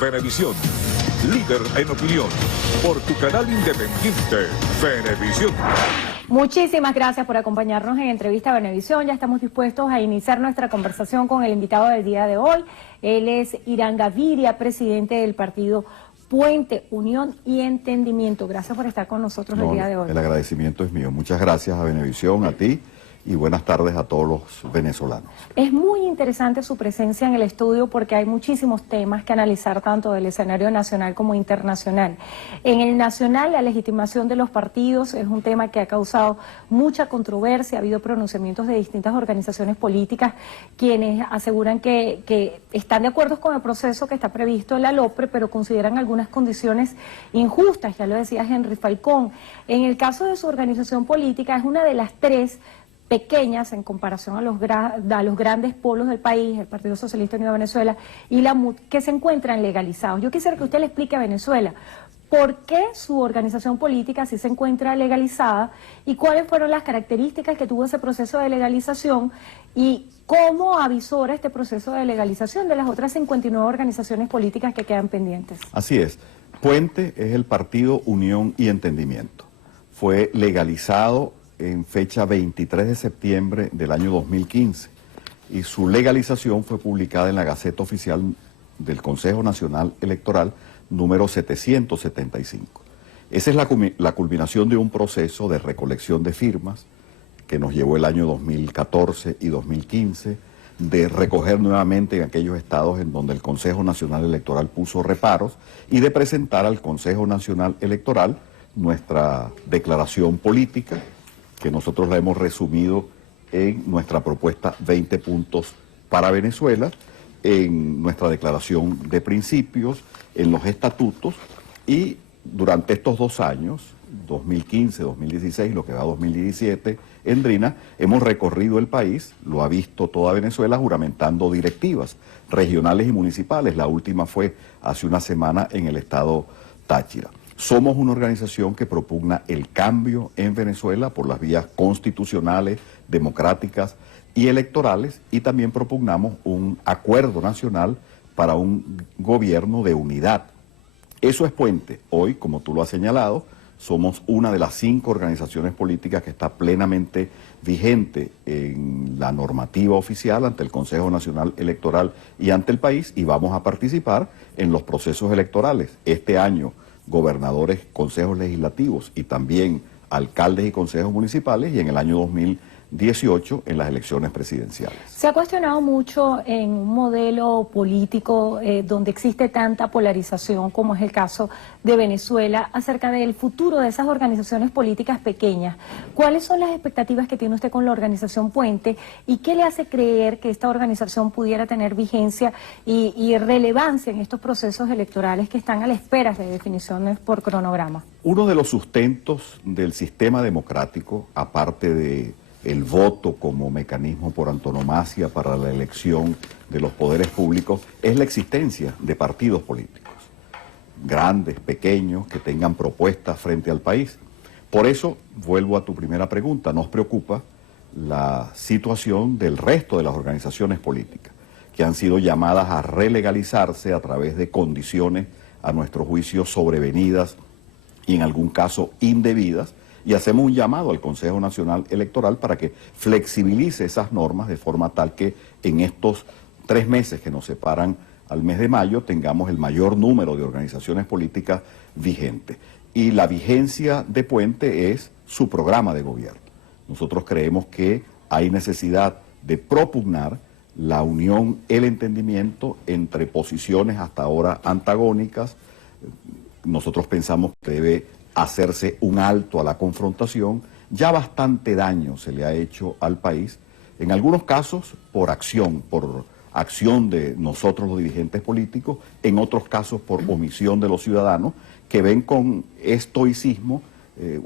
Venevisión, líder en opinión, por tu canal independiente, Venevisión. Muchísimas gracias por acompañarnos en Entrevista Venevisión. Ya estamos dispuestos a iniciar nuestra conversación con el invitado del día de hoy. Él es Irán Gaviria, presidente del partido Puente, Unión y Entendimiento. Gracias por estar con nosotros el día de hoy. El agradecimiento es mío. Muchas gracias a Venevisión, a ti, y buenas tardes a todos los venezolanos. Es muy interesante su presencia en el estudio porque hay muchísimos temas que analizar tanto del escenario nacional como internacional. En el nacional, la legitimación de los partidos es un tema que ha causado mucha controversia. Ha habido pronunciamientos de distintas organizaciones políticas quienes aseguran que están de acuerdo con el proceso que está previsto en la LOPRE, pero consideran algunas condiciones injustas. Ya lo decía Henry Falcón. En el caso de su organización política, es una de las tres pequeñas en comparación a los grandes polos del país, el Partido Socialista Unido de Venezuela y la MUD, que se encuentran legalizados. Yo quisiera que usted le explique a Venezuela por qué su organización política sí se encuentra legalizada y cuáles fueron las características que tuvo ese proceso de legalización y cómo avisora este proceso de legalización de las otras 59 organizaciones políticas que quedan pendientes. Así es. Puente es el Partido Unión y Entendimiento. Fue legalizado en fecha 23 de septiembre del año 2015 y su legalización fue publicada en la Gaceta Oficial del Consejo Nacional Electoral número 775. Esa es la culminación de un proceso de recolección de firmas que nos llevó el año 2014 y 2015, de recoger nuevamente en aquellos estados en donde el Consejo Nacional Electoral puso reparos y de presentar al Consejo Nacional Electoral nuestra declaración política, que nosotros la hemos resumido en nuestra propuesta 20 puntos para Venezuela, en nuestra declaración de principios, en los estatutos, y durante estos 2 años, 2015, 2016, lo que va a 2017, en DRINA, hemos recorrido el país, lo ha visto toda Venezuela, juramentando directivas regionales y municipales. La última fue hace una semana en el estado Táchira. Somos una organización que propugna el cambio en Venezuela por las vías constitucionales, democráticas y electorales, y también propugnamos un acuerdo nacional para un gobierno de unidad. Eso es Puente. Hoy, como tú lo has señalado, somos una de las 5 organizaciones políticas que está plenamente vigente en la normativa oficial ante el Consejo Nacional Electoral y ante el país, y vamos a participar en los procesos electorales. Este año, gobernadores, consejos legislativos y también alcaldes y consejos municipales, y en el año 2018 en las elecciones presidenciales. Se ha cuestionado mucho en un modelo político donde existe tanta polarización como es el caso de Venezuela acerca del futuro de esas organizaciones políticas pequeñas. ¿Cuáles son las expectativas que tiene usted con la organización Puente y qué le hace creer que esta organización pudiera tener vigencia y relevancia en estos procesos electorales que están a la espera de definiciones por cronograma? Uno de los sustentos del sistema democrático, aparte de el voto como mecanismo por antonomasia para la elección de los poderes públicos, es la existencia de partidos políticos, grandes, pequeños, que tengan propuestas frente al país. Por eso, vuelvo a tu primera pregunta, nos preocupa la situación del resto de las organizaciones políticas, que han sido llamadas a relegalizarse a través de condiciones, a nuestro juicio, sobrevenidas y en algún caso indebidas, y hacemos un llamado al Consejo Nacional Electoral para que flexibilice esas normas de forma tal que en estos 3 meses que nos separan al mes de mayo tengamos el mayor número de organizaciones políticas vigentes. Y la vigencia de Puente es su programa de gobierno. Nosotros creemos que hay necesidad de propugnar la unión, el entendimiento entre posiciones hasta ahora antagónicas. Nosotros pensamos que debe hacerse un alto a la confrontación. Ya bastante daño se le ha hecho al país, en algunos casos por acción de nosotros los dirigentes políticos, en otros casos por omisión de los ciudadanos, que ven con estoicismo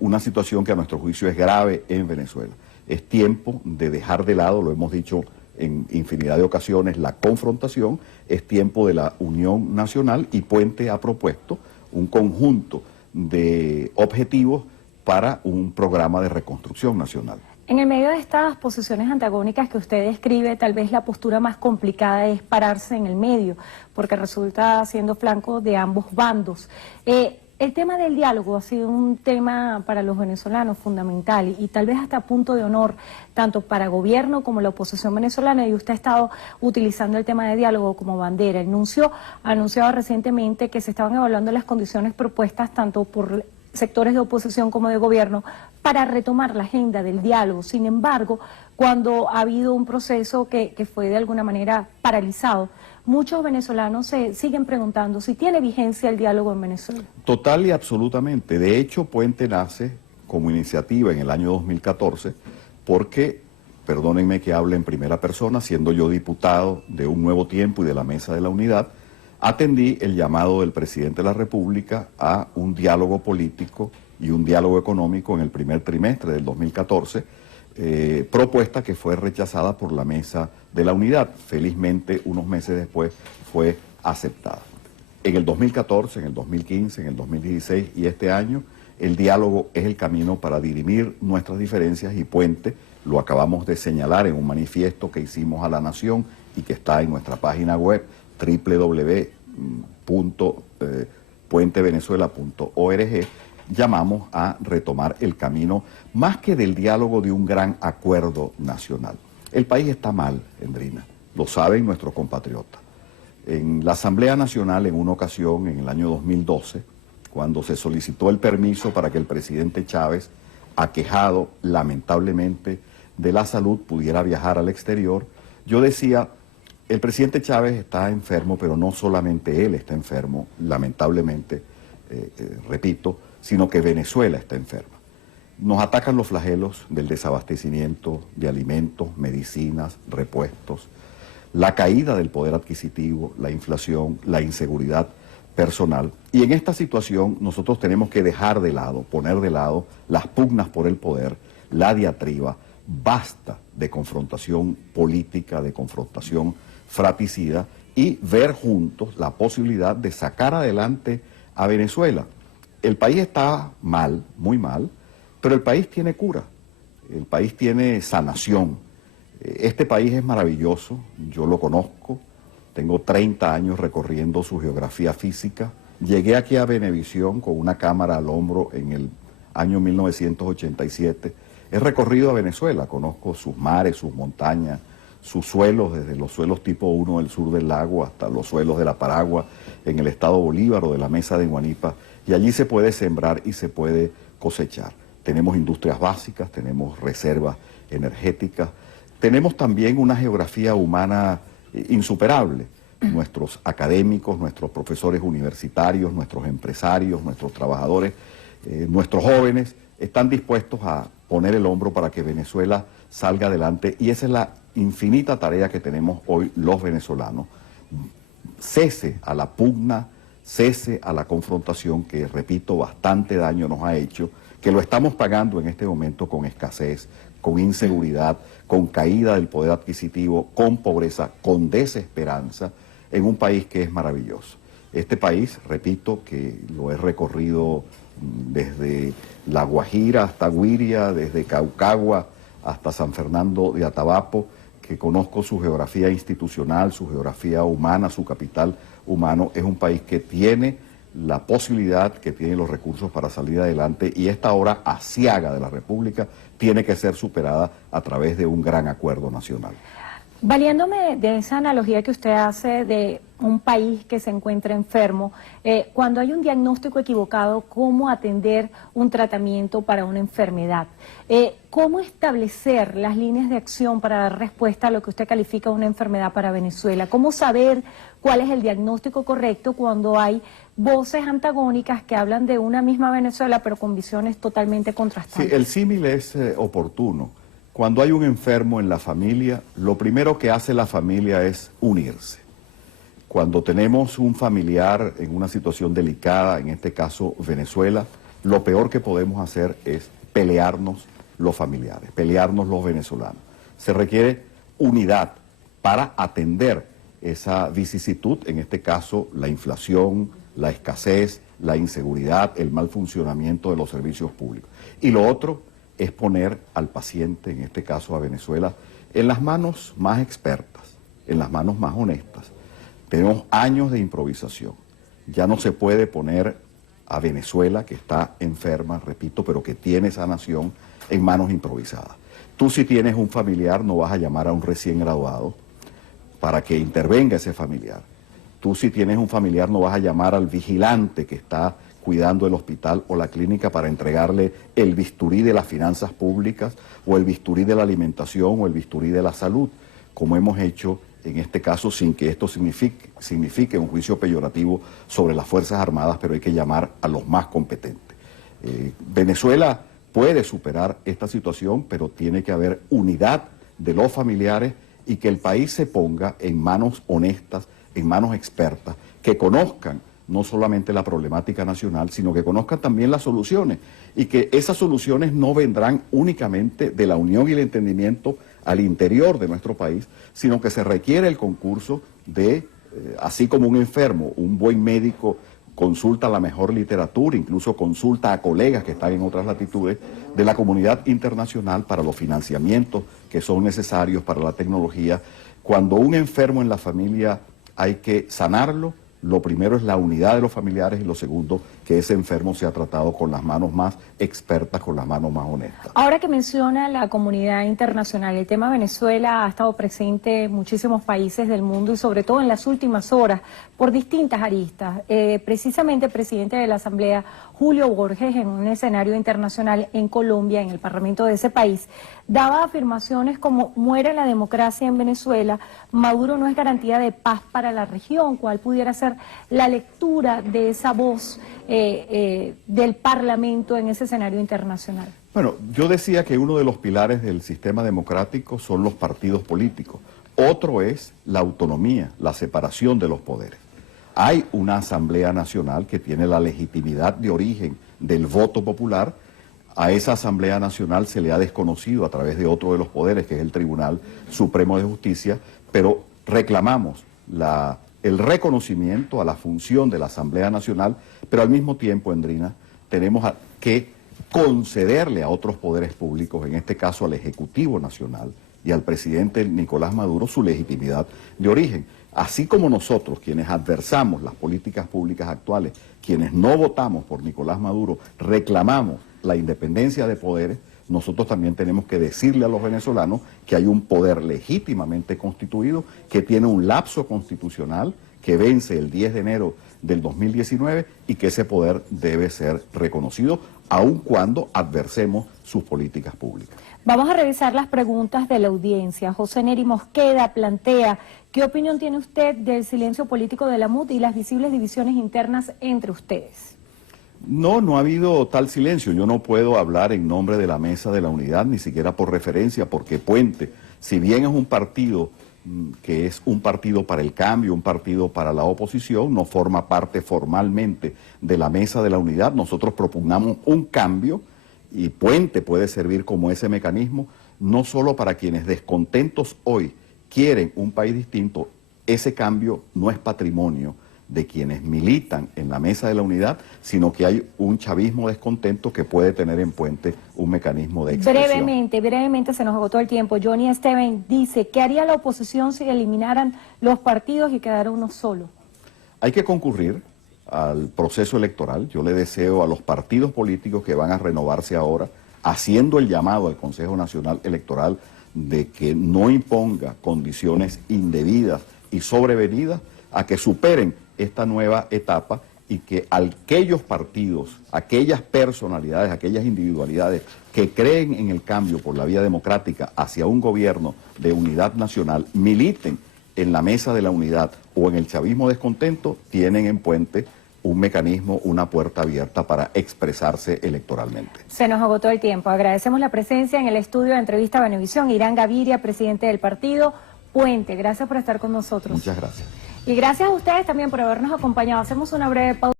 una situación que a nuestro juicio es grave en Venezuela. Es tiempo de dejar de lado, lo hemos dicho en infinidad de ocasiones, la confrontación, es tiempo de la unión nacional, y Puente ha propuesto un conjunto de objetivos para un programa de reconstrucción nacional. En el medio de estas posiciones antagónicas que usted describe, tal vez la postura más complicada es pararse en el medio, porque resulta siendo flanco de ambos bandos. El tema del diálogo ha sido un tema para los venezolanos fundamental y tal vez hasta punto de honor, tanto para gobierno como la oposición venezolana, y usted ha estado utilizando el tema de diálogo como bandera. El nuncio ha anunciado recientemente que se estaban evaluando las condiciones propuestas tanto por sectores de oposición como de gobierno para retomar la agenda del diálogo. Sin embargo, cuando ha habido un proceso que fue de alguna manera paralizado, muchos venezolanos se siguen preguntando si tiene vigencia el diálogo en Venezuela. Total y absolutamente. De hecho, Puente nace como iniciativa en el año 2014 porque, perdónenme que hable en primera persona, siendo yo diputado de Un Nuevo Tiempo y de la Mesa de la Unidad, atendí el llamado del presidente de la República a un diálogo político y un diálogo económico en el primer trimestre del 2014, propuesta que fue rechazada por la Mesa de la Unidad. Felizmente, unos meses después fue aceptada. En el 2014, en el 2015, en el 2016 y este año, el diálogo es el camino para dirimir nuestras diferencias y Puente, lo acabamos de señalar en un manifiesto que hicimos a la Nación y que está en nuestra página web www.puentevenezuela.org, llamamos a retomar el camino, más que del diálogo, de un gran acuerdo nacional. El país está mal, Endrina, lo saben nuestros compatriotas. En la Asamblea Nacional, en una ocasión, en el año 2012, cuando se solicitó el permiso para que el presidente Chávez, aquejado lamentablemente de la salud, pudiera viajar al exterior, yo decía: el presidente Chávez está enfermo, pero no solamente él está enfermo, lamentablemente, repito, sino que Venezuela está enferma. Nos atacan los flagelos del desabastecimiento de alimentos, medicinas, repuestos, la caída del poder adquisitivo, la inflación, la inseguridad personal. Y en esta situación nosotros tenemos que dejar de lado, poner de lado las pugnas por el poder, la diatriba. Basta de confrontación política, de confrontación fratricida, y ver juntos la posibilidad de sacar adelante a Venezuela. El país está mal, muy mal, pero el país tiene cura, el país tiene sanación. Este país es maravilloso, yo lo conozco, tengo 30 años recorriendo su geografía física. Llegué aquí a Venevisión con una cámara al hombro en el año 1987. He recorrido a Venezuela, conozco sus mares, sus montañas, sus suelos, desde los suelos tipo 1 del sur del lago hasta los suelos de la Paragua en el estado Bolívar o de la Mesa de Huanipa, y allí se puede sembrar y se puede cosechar. Tenemos industrias básicas, tenemos reservas energéticas, tenemos también una geografía humana insuperable. Nuestros académicos, nuestros profesores universitarios, nuestros empresarios, nuestros trabajadores, nuestros jóvenes están dispuestos a poner el hombro para que Venezuela salga adelante, y esa es la infinita tarea que tenemos hoy los venezolanos. Cese a la pugna, cese a la confrontación que, repito, bastante daño nos ha hecho, que lo estamos pagando en este momento con escasez, con inseguridad, con caída del poder adquisitivo, con pobreza, con desesperanza, en un país que es maravilloso. Este país, repito, que lo he recorrido desde La Guajira hasta Guiria, desde Caucagua hasta San Fernando de Atabapo, que conozco su geografía institucional, su geografía humana, su capital humano. Es un país que tiene la posibilidad, que tiene los recursos para salir adelante, y esta hora aciaga de la República tiene que ser superada a través de un gran acuerdo nacional. Valiéndome de esa analogía que usted hace de un país que se encuentra enfermo, cuando hay un diagnóstico equivocado, ¿cómo atender un tratamiento para una enfermedad? ¿Cómo establecer las líneas de acción para dar respuesta a lo que usted califica una enfermedad para Venezuela? ¿Cómo saber cuál es el diagnóstico correcto cuando hay voces antagónicas que hablan de una misma Venezuela pero con visiones totalmente contrastantes? Sí, el símil es oportuno. Cuando hay un enfermo en la familia, lo primero que hace la familia es unirse. Cuando tenemos un familiar en una situación delicada, en este caso Venezuela, lo peor que podemos hacer es pelearnos los familiares, pelearnos los venezolanos. Se requiere unidad para atender esa vicisitud, en este caso la inflación, la escasez, la inseguridad, el mal funcionamiento de los servicios públicos. Y lo otro es poner al paciente, en este caso a Venezuela, en las manos más expertas, en las manos más honestas. Tenemos años de improvisación. Ya no se puede poner a Venezuela, que está enferma, repito, pero que tiene sanación, en manos improvisadas. Tú, si tienes un familiar, no vas a llamar a un recién graduado para que intervenga ese familiar. Tú, si tienes un familiar, no vas a llamar al vigilante que está cuidando el hospital o la clínica para entregarle el bisturí de las finanzas públicas o el bisturí de la alimentación o el bisturí de la salud, como hemos hecho en este caso, sin que esto signifique un juicio peyorativo sobre las Fuerzas Armadas, pero hay que llamar a los más competentes. Venezuela puede superar esta situación, pero tiene que haber unidad de los familiares y que el país se ponga en manos honestas, en manos expertas, que conozcan no solamente la problemática nacional, sino que conozcan también las soluciones y que esas soluciones no vendrán únicamente de la unión y el entendimiento al interior de nuestro país, sino que se requiere el concurso de, así como un enfermo, un buen médico consulta la mejor literatura, incluso consulta a colegas que están en otras latitudes, de la comunidad internacional para los financiamientos que son necesarios para la tecnología. Cuando un enfermo en la familia hay que sanarlo, lo primero es la unidad de los familiares y lo segundo, que ese enfermo sea tratado con las manos más expertas, con las manos más honestas. Ahora que menciona la comunidad internacional, el tema Venezuela ha estado presente en muchísimos países del mundo y sobre todo en las últimas horas por distintas aristas. Precisamente el presidente de la Asamblea, Julio Borges, en un escenario internacional en Colombia, en el Parlamento de ese país, daba afirmaciones como: muere la democracia en Venezuela, Maduro no es garantía de paz para la región. ¿Cuál pudiera ser la lectura de esa voz del Parlamento en ese escenario internacional? Bueno, yo decía que uno de los pilares del sistema democrático son los partidos políticos. Otro es la autonomía, la separación de los poderes. Hay una Asamblea Nacional que tiene la legitimidad de origen del voto popular. A esa Asamblea Nacional se le ha desconocido a través de otro de los poderes, que es el Tribunal Supremo de Justicia, pero reclamamos el reconocimiento a la función de la Asamblea Nacional, pero al mismo tiempo, Endrina, tenemos que concederle a otros poderes públicos, en este caso al Ejecutivo Nacional y al presidente Nicolás Maduro, su legitimidad de origen. Así como nosotros, quienes adversamos las políticas públicas actuales, quienes no votamos por Nicolás Maduro, reclamamos la independencia de poderes, nosotros también tenemos que decirle a los venezolanos que hay un poder legítimamente constituido, que tiene un lapso constitucional que vence el 10 de enero del 2019 y que ese poder debe ser reconocido, aun cuando adversemos sus políticas públicas. Vamos a revisar las preguntas de la audiencia. José Neri Mosqueda plantea: ¿qué opinión tiene usted del silencio político de la MUD y las visibles divisiones internas entre ustedes? No ha habido tal silencio. Yo no puedo hablar en nombre de la Mesa de la Unidad, ni siquiera por referencia, porque Puente, si bien es un partido que es un partido para el cambio, un partido para la oposición, no forma parte formalmente de la Mesa de la Unidad. Nosotros propugnamos un cambio y Puente puede servir como ese mecanismo, no solo para quienes descontentos hoy quieren un país distinto. Ese cambio no es patrimonio de quienes militan en la Mesa de la Unidad, sino que hay un chavismo descontento que puede tener en Puente un mecanismo de expresión. Brevemente, se nos agotó el tiempo. Johnny Esteban dice: ¿qué haría la oposición si eliminaran los partidos y quedara uno solo? Hay que concurrir al proceso electoral. Yo le deseo a los partidos políticos que van a renovarse ahora, haciendo el llamado al Consejo Nacional Electoral de que no imponga condiciones indebidas y sobrevenidas, a que superen esta nueva etapa y que aquellos partidos, aquellas personalidades, aquellas individualidades que creen en el cambio por la vía democrática hacia un gobierno de unidad nacional, militen en la Mesa de la Unidad o en el chavismo descontento, tienen en Puente un mecanismo, una puerta abierta para expresarse electoralmente. Se nos agotó el tiempo. Agradecemos la presencia en el estudio de entrevista a Venevisión, Irán Gaviria, presidente del partido Puente. Gracias por estar con nosotros. Muchas gracias. Y gracias a ustedes también por habernos acompañado. Hacemos una breve pausa.